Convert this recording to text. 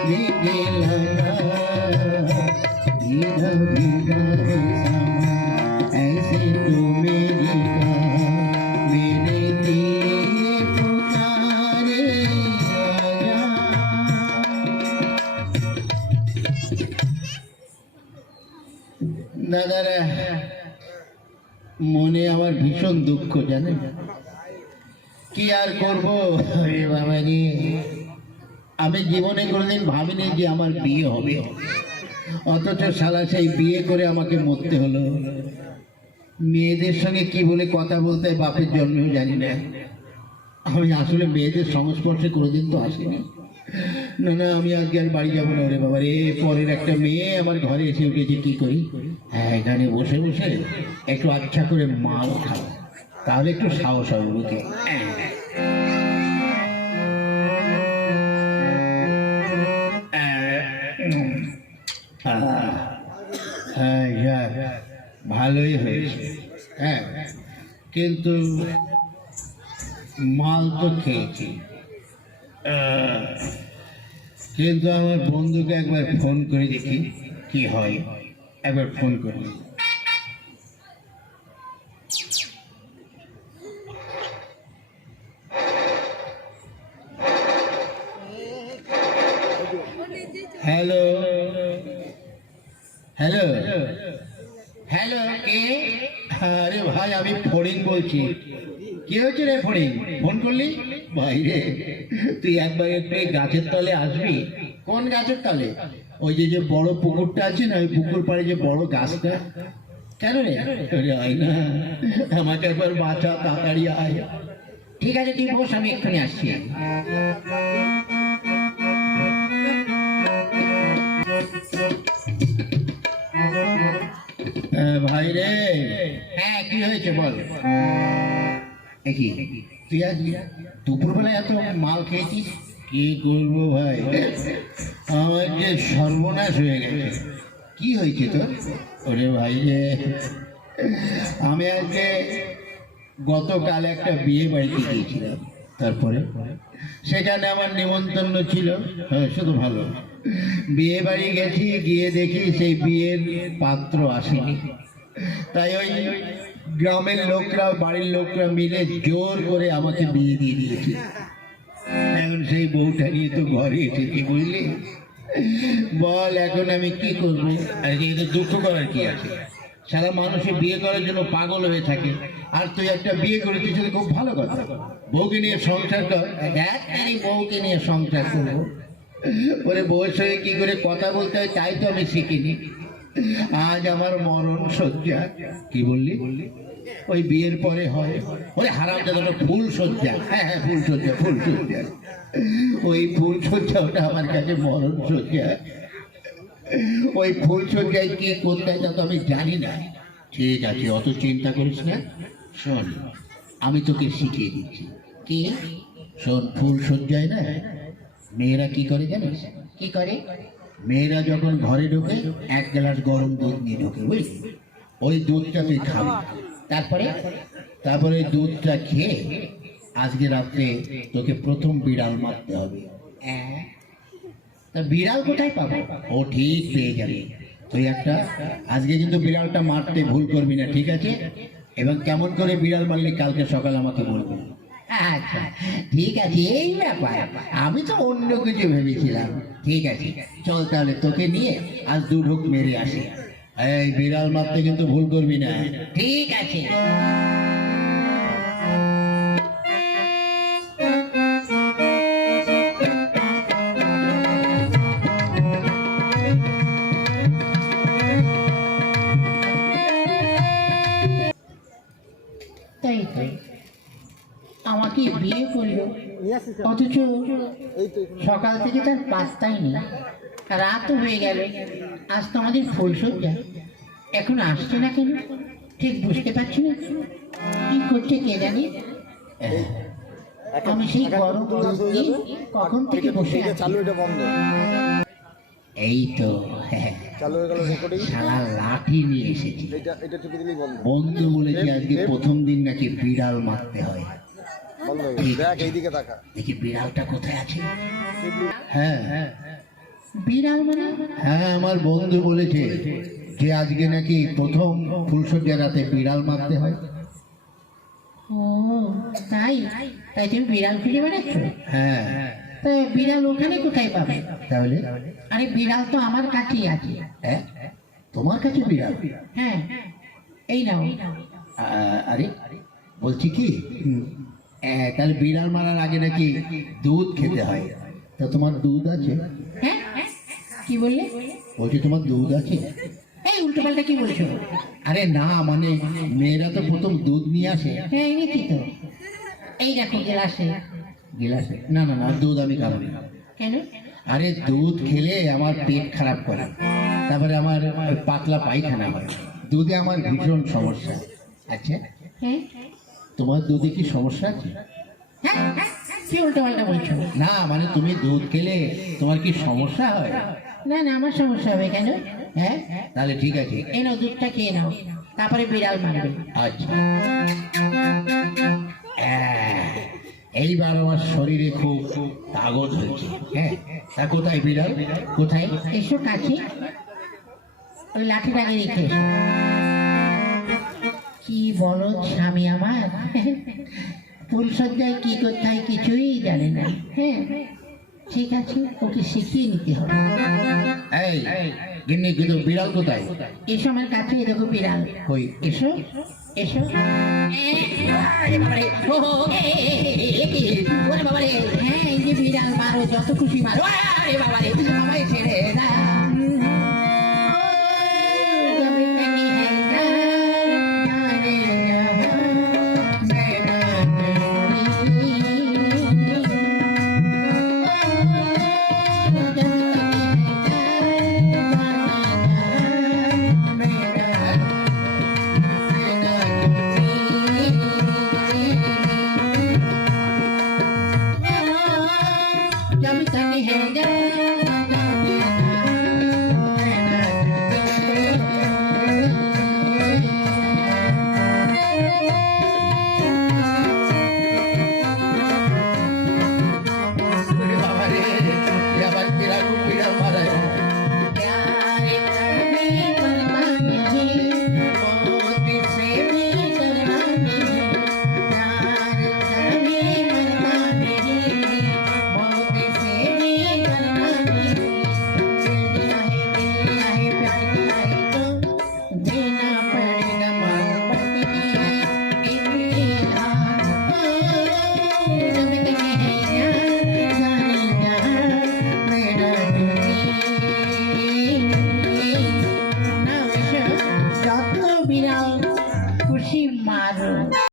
देने लगा भीगा भीगा समा ऐसे तो मेरी का मेरे दिए पुकारे आजा। দাদারা মনে আমার ভীষণ দুঃখ জানেন কি আর করবো বাবা রে আমি জীবনে কোনোদিন ভাবিনি যে আমার বিয়ে হবে অথচ শালা সেই বিয়ে করে আমাকে মরতে হলো মেয়েদের সঙ্গে কি বলে কথা বলতে বাপের জন্মেও জানি না আমি আসলে মেয়েদের সংস্পর্শে কোনোদিন তো আসিনি না না আমি আজকে আর বাড়ি যাবো না রে বাবা রে পরের একটা মেয়ে আমার ঘরে এসে উঠেছে কি করি হ্যাঁ এখানে বসে বসে একটু আচ্ছা করে মাল খাবো তাহলে একটু সাহস হবে বুকে ভালোই হয়েছে হ্যাঁ কিন্তু মাল তো খেয়েছি কিন্তু আমার বন্ধুকে একবার ফোন করে দেখি কি হয় একবার ফোন করি হ্যালো হ্যালো হ্যালো কে আরে ভাই আমি ফড়িং বলছি কি হয়েছে রে ফড়িং ফোন করলি ভাই রে তুই একবার একটু গাছের তলে আসবি কোন গাছের তলে ওই যে যে বড় পুকুরটা আছে না ওই পুকুর পাড়ে যে বড় গাছটা কেন রে আয় না আমাকে একবার বাঁচা তাড়াতাড়ি আয় ঠিক আছে তুই বস আমি এক্ষুনি আসছি ভাই রে হ্যাঁ কি হয়েছে বল কি তুই আজ দুপুরবেলায় এত মাল খেয়েছিস কি করবো ভাই আমার যে সর্বনাশ হয়ে গেছে কি হয়েছে তোর ওরে ভাই রে আমি আজকে গতকাল একটা বিয়ে বাড়িতে গিয়েছিলাম তারপরে সেখানে আমার নিমন্ত্রণ ছিল হ্যাঁ শুধু ভালো বিয়ে বাড়ি গেছি গিয়ে দেখি সেই বিয়ের পাত্র আসেনি তাই ওই গ্রামের লোকরা বাড়ির লোকরা মিলে জোর করে আমাকে বিয়ে দিয়ে দিয়েছে এখন সেই বউটা নিয়ে তো ঘরে এসেছি বুঝলি বল এখন আমি কি করবো আর এতে দুঃখ করার কি আছে সারা মানুষের বিয়ে করার জন্য পাগল হয়ে থাকে আর তুই একটা বিয়ে করেছিস খুব ভালো কথা বউকে নিয়ে সংসার কর বউকে নিয়ে সংসার করবো ওরে বউয়ের সঙ্গে কি করে কথা বলতে হয় তাই তো আমি শিখিনি আজ আমার মরণ সজ্জা কি বললি ওই বিয়ের পরে হয় ওরে হারামজাদা ফুল সজ্জা হ্যাঁ হ্যাঁ ফুল সজ্জা ওই ফুল সজ্জা ওটা আমার কাছে মরণ সজ্জা ওই ফুল সজ্জায় কি করতে হয় তা তো আমি জানি না ঠিক আছে অত চিন্তা করিস না শোন আমি তোকে শিখিয়ে দিচ্ছি কি শোন ফুল সজ্জায় না মেয়েরা কি করে জানিস কি করে মেয়েরা যখন ঘরে ঢোকে এক গ্লাস গরম দুধ নিয়ে ঢোকে বুঝলি ওই দুধটা তুই খাবি তারপরে দুধটা খেয়ে আজকে রাত্রে তোকে প্রথম বিড়াল মারতে হবে তা বিড়াল কোথায় পাবো ও ঠিক পেয়ে যাবে তুই একটা আজকে কিন্তু বিড়ালটা মারতে ভুল করবি না ঠিক আছে এবং কেমন করে বিড়াল মারলে কালকে সকাল আমাকে বলবি আচ্ছা ঠিক আছে এই ব্যাপার আমি তো অন্য কিছু ভেবেছিলাম ঠিক আছে চল তাহলে তোকে নিয়ে আজ দু ঢোক মেরে আসি এই বিড়াল মারতে কিন্তু ভুল করবি না ঠিক আছে আমাকে বিয়ে করলো অথচ সকাল থেকে তার পাত্তাই নেই রাত হয়ে গেল আজ তো আমাদের ফুলসজ্জা এখন আসছে না কেন ঠিক বুঝতে পারছি না কি করছে কে জানি আমি সেই গরম কখন থেকে বসে এই তো সারা লাঠি নিয়ে এসেছি বন্ধু বলেছি আজকে প্রথম দিন নাকি বিড়াল মারতে হয় দেখি বিড়ালটা কোথায় আছে হ্যাঁ বিড়াল মানে? হ্যাঁ, আমার বন্ধু বলেছে যে আজকে নাকি প্রথম ফুলসজ্জা রাতে বিড়াল মারতে হয়। ও তাই? তাই তুমি বিড়াল খুঁজে বেড়াচ্ছ? হ্যাঁ, তো বিড়াল ওখানে কোথায় পাবে? তাহলে? আরে বিড়াল তো আমার কাছেই আছে। হ্যাঁ, তোমার কাছে বিড়াল? হ্যাঁ, এই নাও। আরে বলছি কি, তাহলে বিড়াল মারার আগে নাকি দুধ খেতে হয়, তা তোমার দুধ আছে? হ্যাঁ, কি বললে? বলছি তোমার দুধ আছে? এই উল্টো পাল্টা কি বলছো? আরে না, মানে মেয়েরা তো প্রথম দুধ নিয়ে আসে। হ্যাঁ এনেছি তো, এই দেখো গ্লাসে। গিলাসে? না না না, দুধ আমি খাবো না। কেন? আরে দুধ খেলে আমার পেট খারাপ করে, তারপরে আমার ওই পাতলা পায়খানা হয়, দুধে আমার ভীষণ সমস্যা। আচ্ছা, হ্যাঁ তোমার দুধে কি সমস্যা আছে? হ্যাঁ, কি উল্টো পাল্টা বলছো? না মানে তুমি দুধ খেলে তোমার কি সমস্যা হয়? না না, আমার সমস্যা হবে কেন? হ্যাঁ, তাহলে ঠিক আছে। এই নাও দুধটা খেয়ে নাও, তারপরে বিড়াল মারবে। আচ্ছা, এইবার আমার শরীরে খুব তাগত হয়েছে। হ্যাঁ, তা কোথায় বিড়াল, কোথায়? এসো কাছে, ওই লাঠিটাকে রেখে এসো। কি বলো স্বামী আমার, ফুলসজ্জায় কি করতে হয় কিছুই জানে না। হ্যাঁ ঠিক আছে, ওকে শিখিয়ে নিতে হবে। এই গিন্নি, কিন্তু বিড়াল কোথায়? এসো আমার কাছে, এই দেখো বিড়াল। কই? এসো এসো। আরে বাবারে, ও, ওরে বাবারে, হ্যাঁ এই যে বিড়াল, মারো যত খুশি মারো। আরে বাবারে, বাবা